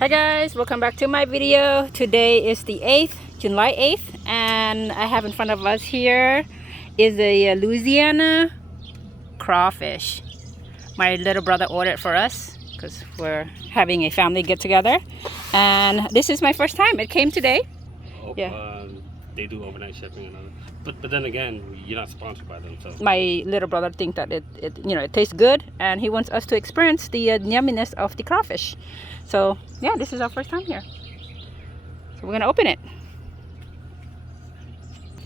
Hi guys, welcome back to my video. Today is the 8th, July 8th, and I have in front of us here is a Louisiana crawfish. My little brother ordered for us because we're having a family get together, and this is my first time. It came today. They do overnight shipping and other, but then again, you're not sponsored by them, so My little brother thinks that it tastes good, and he wants us to experience the yumminess of the crawfish. So yeah, this is our first time here. So we're gonna open it.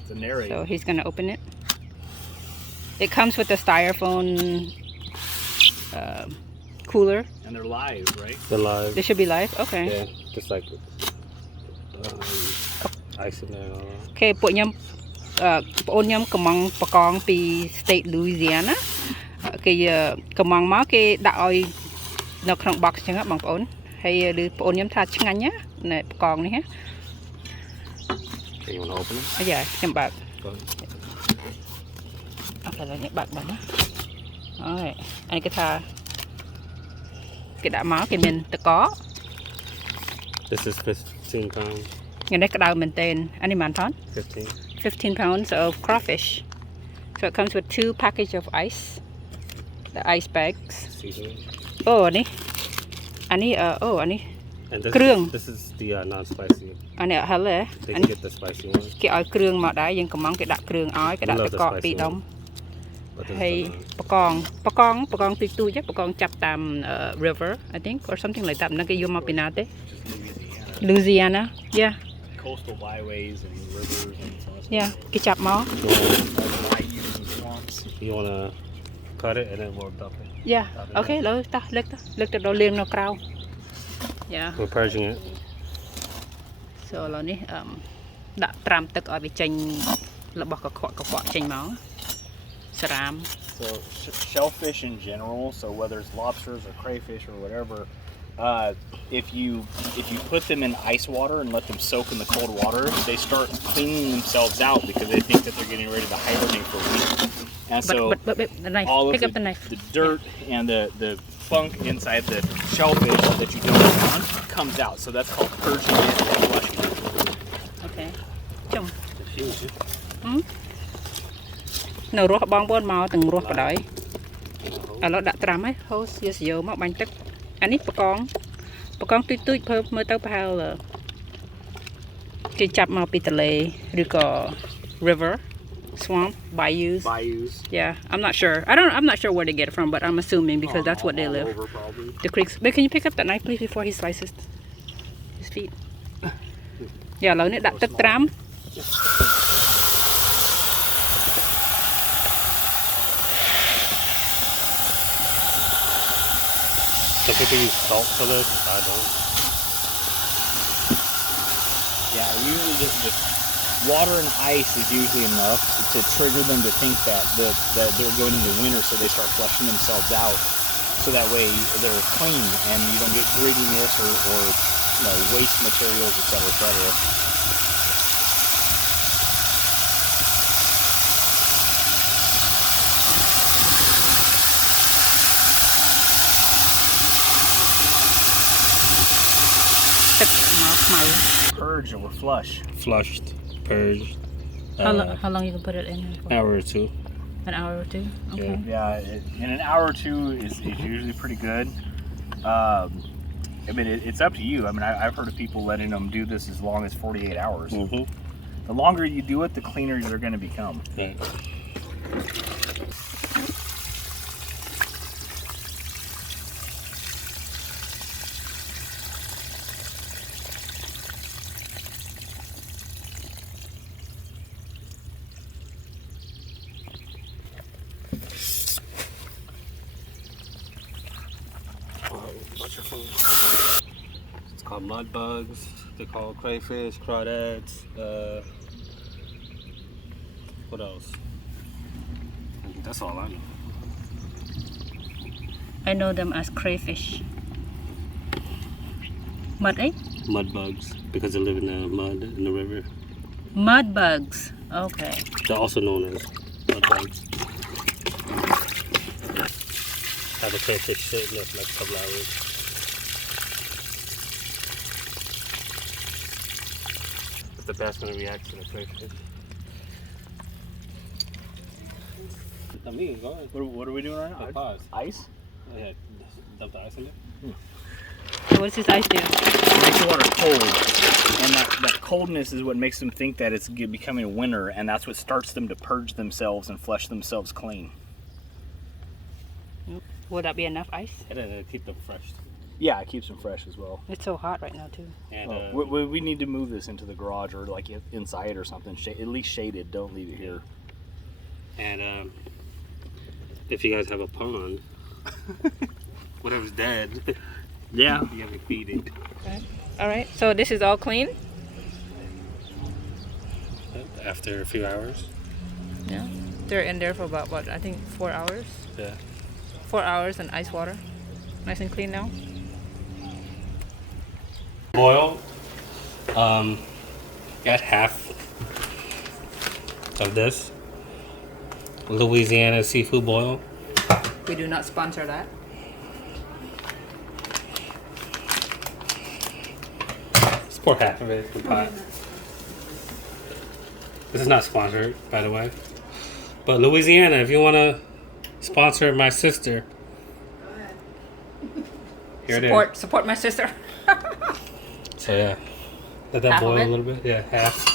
it's a narrator. So he's gonna open it. It comes with a styrofoam cooler. And they're live, right? They're live. They should be live. Okay. Yeah, just like ice in there. Okay, ពួកខ្ញុំបងអូនខ្ញុំកំងបកងពី state Louisiana គេកំងមកគេដាក់ឲ្យនៅក្នុង box ចឹងបងប្អូនហើយឬបងអូនខ្ញុំថាឆ្ងាញ់ណាបកងនេះហ៎ Okay, you want to open it? យ៉ាខ្ញុំបើក Go ahead. អូខេឡើយនេះបើកបានណាអូយអានេះគេថាគេដាក់មកគេមានតក This is 15 pounds. ថ្ងៃនេះក្តៅមែនតើអានេះបានថន 15 pounds of crawfish. So it comes with 2 packages of ice. The ice bags. Seasoning. Oh, ini. And this, Krung. this is the non-spicy. Ini hal They can get the spicy one. គេឲ្យគ្រឿងមកដែរយើងកំងគេដាក់គ្រឿងឲ្យគេដាក់ទឹកកក2ដុំ But this ហើយ is បកងទូចបកងចាប់តាម river I think or something like that ហ្នឹងគេយកមកពីណាទេ Louisiana. Yeah. Coastal byways and rivers and stuff. Yeah. គេចាប់មក Bayous and swamps. you want to cut it and then we'll dump it. Yeah. Okay លើតោះលើកទៅដល់លាងនៅក្រៅ Yeah. We're purging it. So ឥឡូវនេះដាក់ត្រាំទឹកឲ្យវាចេញរបស់កខ្វក់ចេញមកស្រាម So shellfish in general, so whether it's lobsters or crayfish or whatever, if you put them in ice water and let them soak in the cold water, they start cleaning themselves out because they think that they're getting ready to hibernate for a week. And so but the knife. all of Pick up the knife. the dirt and the funk inside the shellfish that you don't want comes out. So that's called purging it or flushing it. Okay ចុំ It's huge. នៅរស់បងប្អូនមកទាំងរស់បដ ாய் ឥឡូវដាក់ត្រាំហើយហូសយកមកបាញ់ទឹកអានេះបកងទូចធ្វើមើលទៅប្រហែលគេចាប់មកពីទន្លេឬក៏ river swamp bayous. Yeah, I'm not sure where they get it from, but I'm assuming because that's what they live. Over, probably. The creeks. But can you pick up that knife please before he slices his feet? Yeah, ឥឡូវនេះដាក់ទឹកត្រាំ Some people use salt for this. I don't. Yeah, usually the water and ice is usually enough to trigger them to think that they're going into winter, so they start flushing themselves out. So that way they're clean and you don't get grittiness or waste materials, etc., etc. Purge or flush. Flushed, purged. How long you can put it in? An hour or two. An hour or two? Okay. Yeah, in an hour or two is usually pretty good. I mean, it's up to you. I mean, I've heard of people letting them do this as long as 48 hours. Mm-hmm. The longer you do it, the cleaner they're going to become. Right. It's called mud bugs. They call crayfish, crawdads. What else? That's all I know. I know them as crayfish. Mud, eh? Mud bugs because they live in the mud in the river. Mud bugs. Okay. They're also known as mud bugs. Have a crayfish sitting there for like a couple hours. if the bass gonna react to the crayfish. I mean, go ahead. What are we doing right now? Pause. Ice? Oh, yeah, dump the ice in there. What does this ice do? It makes the water cold, and that coldness is what makes them think that it's becoming winter, and that's what starts them to purge themselves and flush themselves clean. Will that be enough ice? And then it'll keep them fresh. Yeah, it keeps them fresh as well. It's so hot right now too. And We need to move this into the garage or like inside or something. At least shaded. Don't leave it here. and if you guys have a pond, whatever's dead, Yeah. you have to feed it. Okay. All right. So this is all clean. After a few hours. Yeah. They're in there for about what? I think 4 hours. Yeah. 4 hours in ice water. Nice and clean now. Boil. Got half of this Louisiana seafood boil. We do not sponsor that. Let's pour half of it in the pot. This is not sponsored, by the way. But Louisiana, if you want to sponsor my sister, here it is. Support my sister. So yeah, let that Half of boil a it? little bit. Yeah, half.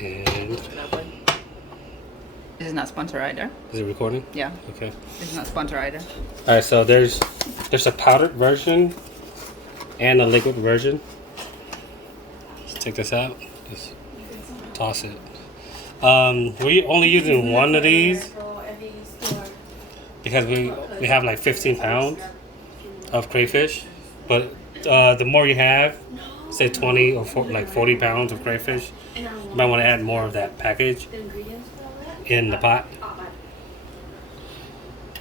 And This is not sponsored either. is it recording? Yeah. Okay. This is not sponsored either. All right. So there's a powdered version and a liquid version. Let's take this out. Just toss it. We're only using one of these because we have like 15 pounds of crayfish, but the more you have, say 20 or 40 pounds of crayfish, you might want to add more of that package in the pot.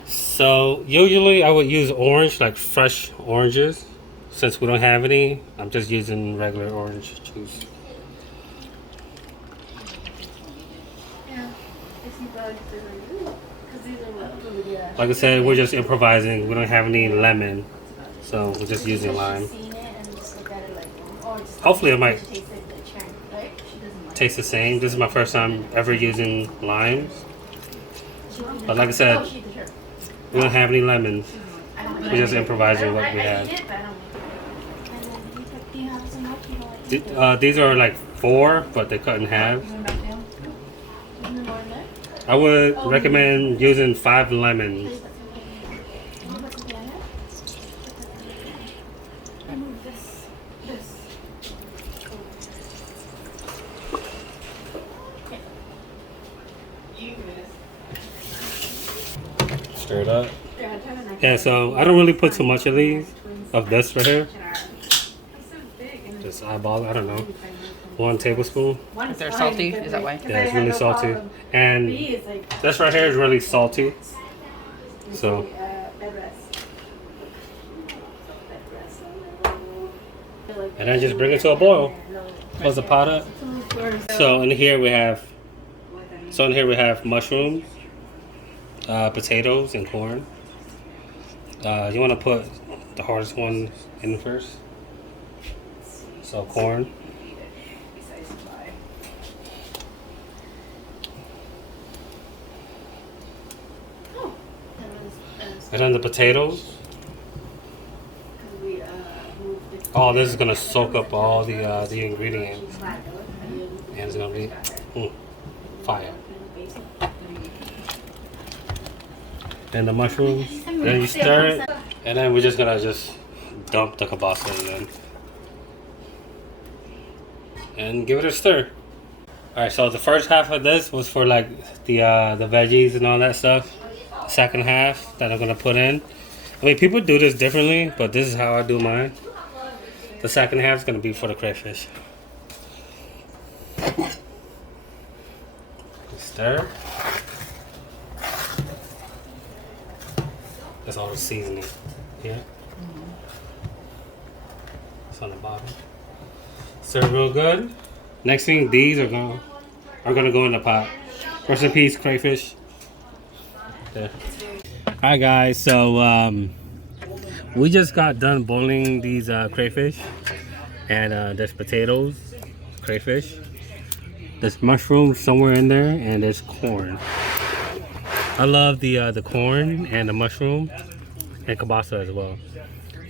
So usually I would use orange, like fresh oranges. Since we don't have any, I'm just using regular orange juice. Like I said, we're just improvising. We don't have any lemon, so we're just using lime. Hopefully it might taste the same. This is my first time ever using limes. But like I said, we don't have any lemon. We're just improvising what we have. These are like 4, but they cut in half. I would recommend using 5 lemons. Stir it up. Yeah, so I don't really put too much of this right here. Just eyeball, I don't know. 1 tablespoon. They're salty. Is that why? Yeah, it's really salty. And this right here is really salty. So. And then just bring it to a boil. Close the pot up. So in here we have mushrooms, potatoes, and corn. You want to put the hardest one in first. So corn. And then the potatoes. Oh, this is gonna soak up all the ingredients, and it's gonna be fire. And the mushrooms. Then you stir it, and then we're just gonna dump the kielbasa in, and give it a stir. All right. So the first half of this was for like the veggies and all that stuff. Second half that I'm gonna put in. I mean, people do this differently, but this is how I do mine. The second half is gonna be for the crayfish. Stir. That's all the seasoning. Yeah. It's on the bottom. Stir real good. Next thing, these are gonna go in the pot. Rest in peace, crayfish. There. Alright guys, so We just got done boiling these crayfish, and there's potatoes, crayfish. There's mushrooms somewhere in there, and there's corn. I love the corn and the mushroom and kielbasa as well.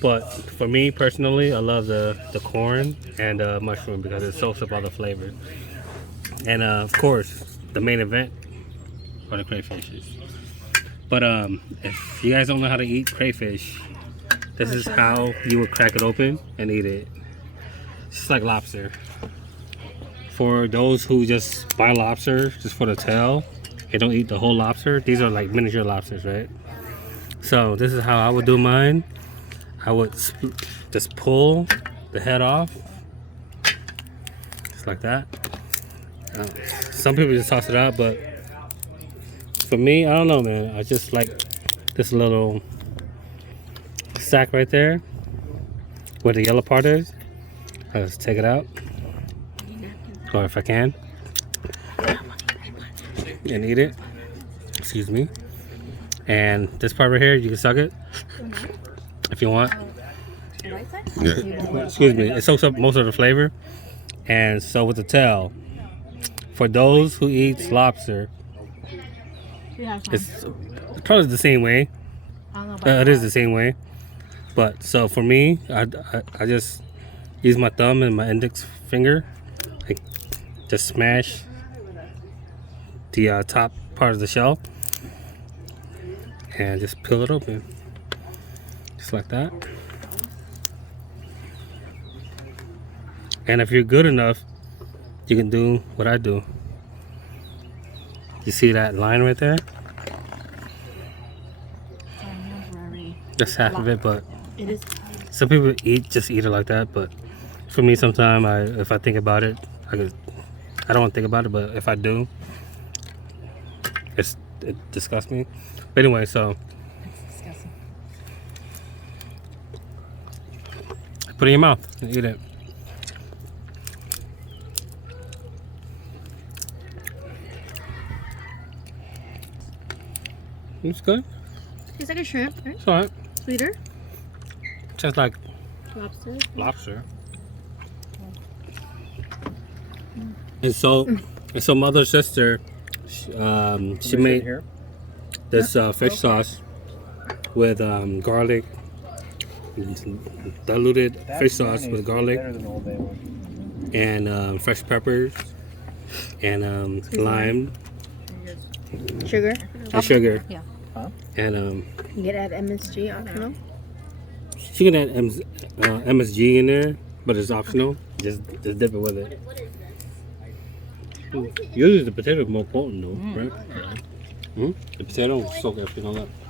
But for me personally, I love the corn and the mushroom because it soaks up all the flavor. And of course, the main event are the crayfishes. But if you guys don't know how to eat crayfish, this is how you would crack it open and eat it. It's just like lobster. For those who just buy lobster just for the tail, they don't eat the whole lobster. These are like miniature lobsters, right? So this is how I would do mine. I would just pull the head off, just like that. Some people just toss it out, but for me, I don't know, man. I just like this little sack right there, where the yellow part is. I just take it out, or if I can, and eat it. Excuse me. And this part right here, you can suck it if you want. Excuse me. It soaks up most of the flavor. And so with the tail, for those who eat lobster, it's probably the same way. It is the same way. But so for me, I just use my thumb and my index finger, like just smash the top part of the shell and just peel it open, just like that. And if you're good enough, you can do what I do. You see that line right there? That's half of it, but some people just eat it like that. But for me, sometimes if I think about it, I don't want to think about it, but if I do, it disgusts me. But anyway, so put it in your mouth and eat it. It's good. Tastes like a shrimp, right? It's alright. Sweeter. Tastes like Lobster. lobster. And so mother sister, she made this fish sauce with garlic, diluted fish sauce with garlic and fresh peppers and lime Sugar. and sugar. Yeah. And You get add MSG optional. she can add MSG in there, but it's optional. Just dip it with it. Usually the potato is more potent though, right? The potato will soak everything on that.